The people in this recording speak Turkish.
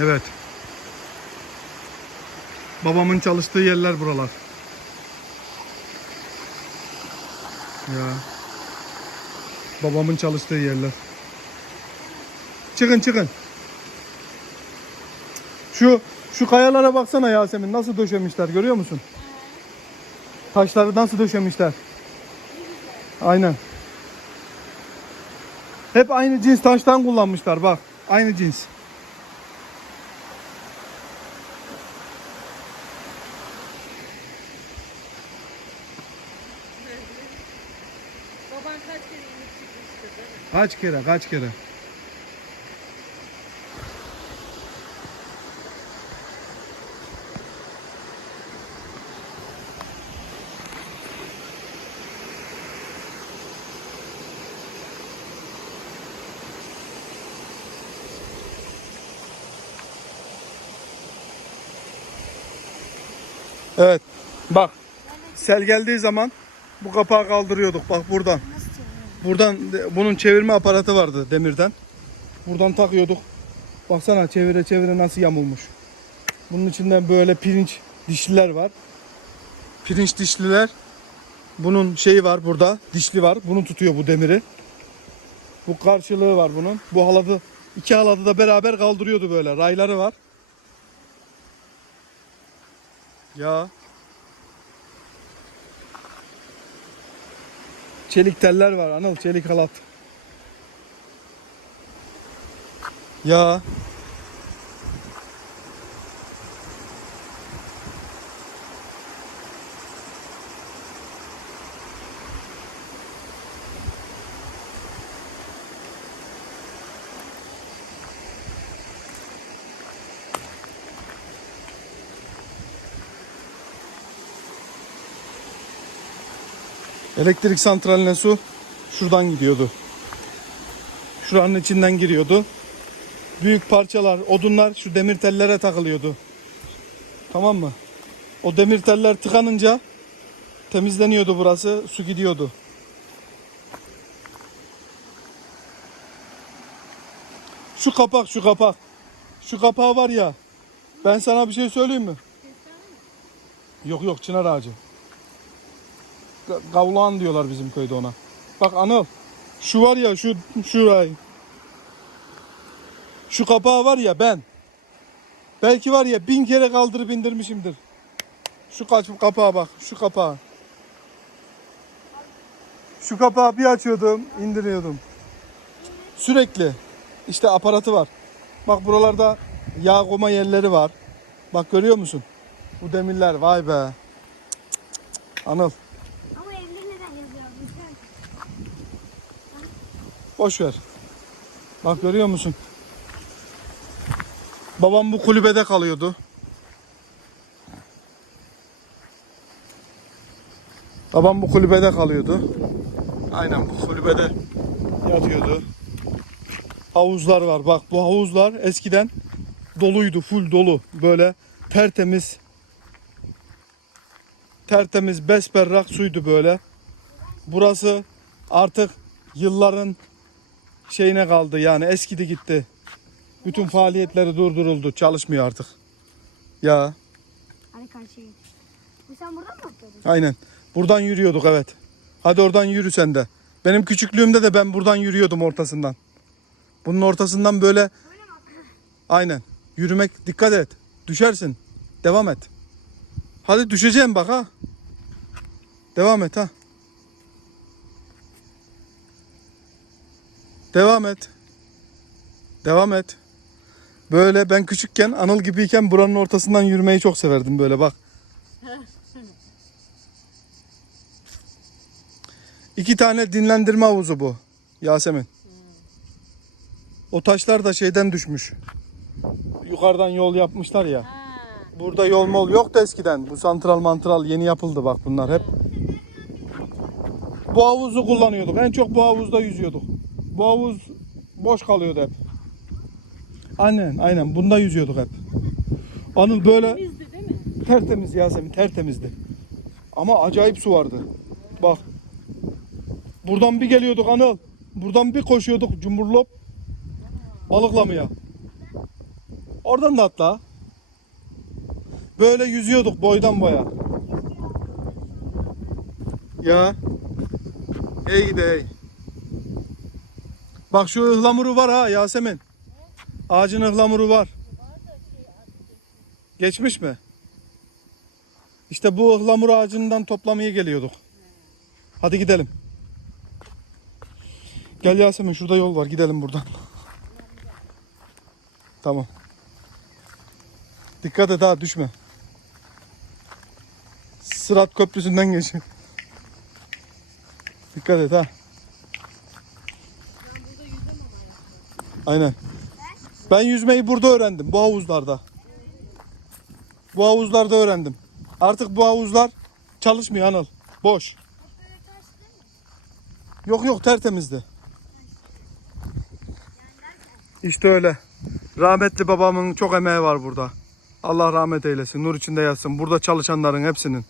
Evet. Babamın çalıştığı yerler buralar. Ya. Babamın çalıştığı yerler. Çıkın çıkın. Şu şu kayalara baksana Yasemin nasıl döşemişler görüyor musun? Taşları nasıl döşemişler? Aynen. Hep aynı cins taştan kullanmışlar bak. Aynı cins. Baban kaç kere inip çıkmıştı? Kaç kere kaç kere. Evet. Bak. Sel geldiği zaman bu kapağı kaldırıyorduk. Bak buradan. Buradan bunun çevirme aparatı vardı demirden. Buradan takıyorduk. Baksana çevire çevire nasıl yamulmuş. Bunun içinden böyle pirinç dişliler var. Pirinç dişliler. Bunun şeyi var burada. Dişli var. Bunu tutuyor bu demiri. Bu karşılığı var bunun. Bu haladı iki haladı da beraber kaldırıyordu böyle. Rayları var. Ya. Çelik teller var Anıl. Çelik halat. Ya. Elektrik santraline su şuradan gidiyordu. Şuranın içinden giriyordu. Büyük parçalar, odunlar şu demir tellere takılıyordu. Tamam mı? O demir teller tıkanınca temizleniyordu burası, su gidiyordu. Şu kapak, şu kapak. Şu kapağı var ya. Ben sana bir şey söyleyeyim mi? Yok yok çınar ağacı. Gavlağın diyorlar bizim köyde ona. Bak Anıl. Şu var ya şu şurayı. Şu kapağı var ya ben. Belki var ya bin kere kaldırıp indirmişimdir. Şu kaç kapağa bak. Şu kapağı. Şu kapağı bir açıyordum, indiriyordum. Sürekli. İşte aparatı var. Bak buralarda yağ koma yerleri var. Bak görüyor musun? Bu demirler vay be. Anıl. Boş ver. Bak görüyor musun? Babam bu kulübede kalıyordu. Babam bu kulübede kalıyordu. Aynen bu kulübede yatıyordu. Havuzlar var. Bak bu havuzlar eskiden doluydu, full dolu. Böyle tertemiz tertemiz besberrak suydu böyle. Burası artık yılların şeyine kaldı yani eskidi gitti. Bütün faaliyetleri durduruldu. Çalışmıyor artık. Ya Hadi karşıya. Bu sen buradan mı atladın? aynen. Buradan yürüyorduk evet. Hadi oradan yürü sen de. Benim küçüklüğümde de ben buradan yürüyordum ortasından. Bunun ortasından böyle aynen. Yürümek dikkat et. Düşersin. Devam et. Hadi düşeceğim bak ha. Devam et ha. Devam et. Devam et. Böyle ben küçükken Anıl gibiyken buranın ortasından yürümeyi çok severdim böyle bak. İki tane dinlendirme havuzu bu Yasemin. O taşlar da şeyden düşmüş. Yukarıdan yol yapmışlar ya. Burada yol mol yoktu eskiden. Bu santral mantral yeni yapıldı bak bunlar hep. Bu havuzu kullanıyorduk. En çok bu havuzda yüzüyorduk. Bu havuz boş kalıyordu hep. Aynen aynen bunda yüzüyorduk hep. Anıl böyle Temizdi değil mi? tertemiz Yasemin tertemizdi. Ama acayip su vardı. Bak. Buradan bir geliyorduk Anıl. Buradan bir koşuyorduk cumburlop balıklamaya. Oradan da atla. Böyle yüzüyorduk boydan boya. Ya. Hey gide hey. Bak şu ıhlamuru var ha Yasemin. Ağacın ıhlamuru var. Geçmiş mi? İşte bu ıhlamur ağacından toplamaya geliyorduk. Hadi gidelim. Gel Yasemin şurada yol var gidelim buradan. Tamam. Dikkat et ha düşme. Sırat köprüsünden geçin. Dikkat et ha. Aynen. Ben yüzmeyi burada öğrendim. Bu havuzlarda. Bu havuzlarda öğrendim. Artık bu havuzlar çalışmıyor Anıl. Boş. Yok yok tertemizdi. İşte öyle. Rahmetli babamın çok emeği var burada. Allah rahmet eylesin. Nur içinde yatsın. Burada çalışanların hepsinin.